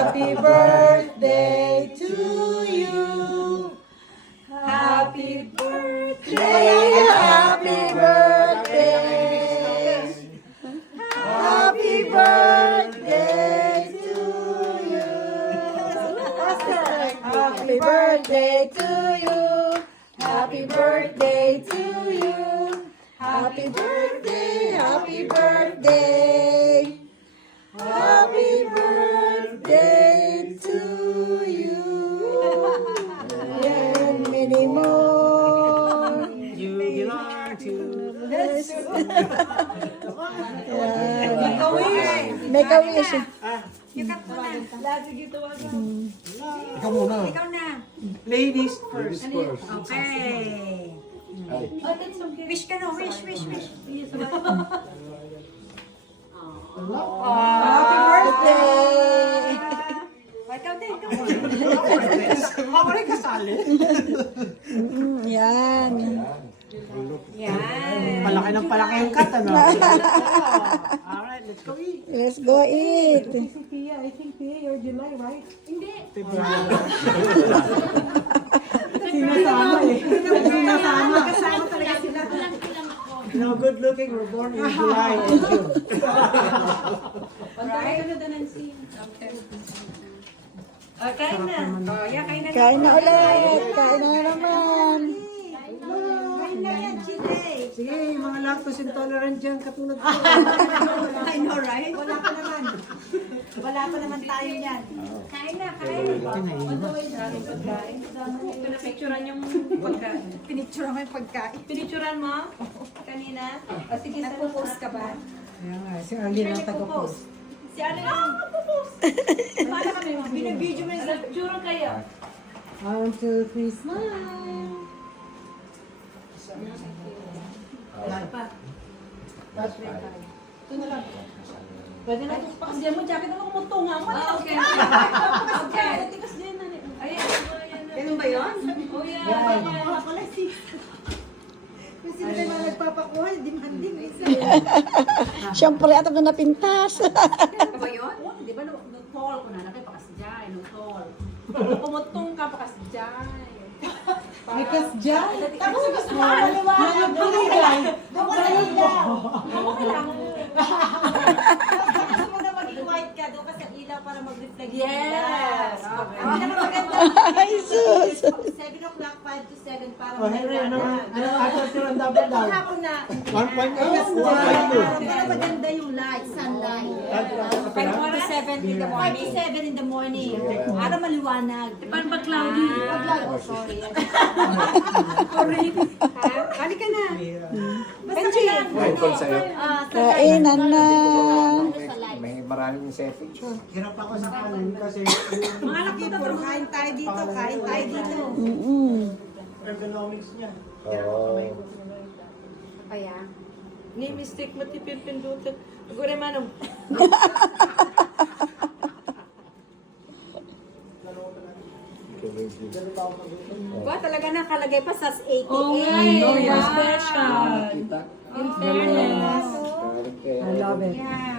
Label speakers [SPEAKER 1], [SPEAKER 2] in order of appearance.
[SPEAKER 1] Happy birthday to you. Happy birthday, happy birthday. Happy birthday to you. Happy birthday to you. Happy birthday to you. Happy birthday, happy birthday. Happy birthday to you. And many more.
[SPEAKER 2] You belong to
[SPEAKER 1] Yes. Make a wish.
[SPEAKER 2] Ikaw muna.
[SPEAKER 3] Ikaw na.
[SPEAKER 2] Ladies first.
[SPEAKER 3] Okay. Wish ka na, wish.
[SPEAKER 1] Happy birthday.
[SPEAKER 3] Ikaw din.
[SPEAKER 2] Ako rin kasali.
[SPEAKER 1] Yan.
[SPEAKER 3] Yan.
[SPEAKER 2] Palaki ng palaki yung cut, ano? Alright, let's go eat.
[SPEAKER 1] Let's go eat.
[SPEAKER 2] I think Pia, you're July, right?
[SPEAKER 3] Hindi.
[SPEAKER 2] Sinasama eh. Sinasama.
[SPEAKER 3] Kasama talaga sila.
[SPEAKER 2] No, good looking, we're born in July and June.
[SPEAKER 3] Right? Kain na. Yeah, kain na.
[SPEAKER 1] Kain na ulit. Kain na naman.
[SPEAKER 3] Kain na yan, chile.
[SPEAKER 2] Sige, yung mga lactose intolerant dyan, katulad ko.
[SPEAKER 3] I know, right? Wala pa naman tayo niyan. Kain na, kain. Pinapicturan yung pagkain. Pinicturan mo yung pagkain. Pinicturan mo? Kanina? O sige, nagpo-post ka ba?
[SPEAKER 2] Ayan nga, si Arlene ang taga-post.
[SPEAKER 3] Si Arlene ang nagpo-post. Paano kami? Binibidyo mo yung nagpicturan kayo.
[SPEAKER 2] 1, 2, 3, smile!
[SPEAKER 3] Pwede na ito. Pakasdiyan mo, jacket ako kumutunga mo. Okay. Okay. Pakasdiyan na. Ayan. Ganun ba yun? Oh, yeah.
[SPEAKER 4] Kasi na naman nagpapakuha, demanding isa.
[SPEAKER 1] Siyempre, atap na napintas.
[SPEAKER 3] Ano ba yun? Di ba, no-tall ko na. Nakipakasdiyan, no-tall. Kumutong ka, pakasdiyan.
[SPEAKER 2] May kasdyan!
[SPEAKER 4] Tapos gusto mo maliwanag. Doon ka naligaw.
[SPEAKER 3] Ako kailangan mo.
[SPEAKER 4] Gusto mo na maging white ka, doon ka sa ilaw para mag-reflect yung
[SPEAKER 3] Yes.
[SPEAKER 4] ilaw.
[SPEAKER 3] Okay.
[SPEAKER 4] Ang pinakamaganda.
[SPEAKER 1] Ay, sus.
[SPEAKER 4] 7 o'clock, 5 to 7 para
[SPEAKER 2] Oh, Henry, ano attention ang dapat daw?
[SPEAKER 4] Hapon na.
[SPEAKER 2] 1.0?
[SPEAKER 4] Pero maganda yung light, sunlight.
[SPEAKER 3] 5 to 7 in the
[SPEAKER 4] 5 to
[SPEAKER 3] morning.
[SPEAKER 4] 7 in the morning. Para maliwanag.
[SPEAKER 3] Paano ba cloudy?
[SPEAKER 4] Oh, sorry.
[SPEAKER 3] Halika na.
[SPEAKER 4] Basta lang.
[SPEAKER 1] Kainan na.
[SPEAKER 5] May maraming settings.
[SPEAKER 2] Hirap ako sa kanin kasi
[SPEAKER 3] Mga anak dito,
[SPEAKER 4] Puro kain tayo dito, kain tayo dito.
[SPEAKER 2] ergonomics niya.
[SPEAKER 3] Kaya? Ni mistake mo ti pipindutan. Gure manong.
[SPEAKER 4] Ba, talaga nakalagay pa sa 88.
[SPEAKER 3] Oh,
[SPEAKER 1] Special.
[SPEAKER 4] In fairness.
[SPEAKER 2] I love it.
[SPEAKER 4] Yeah.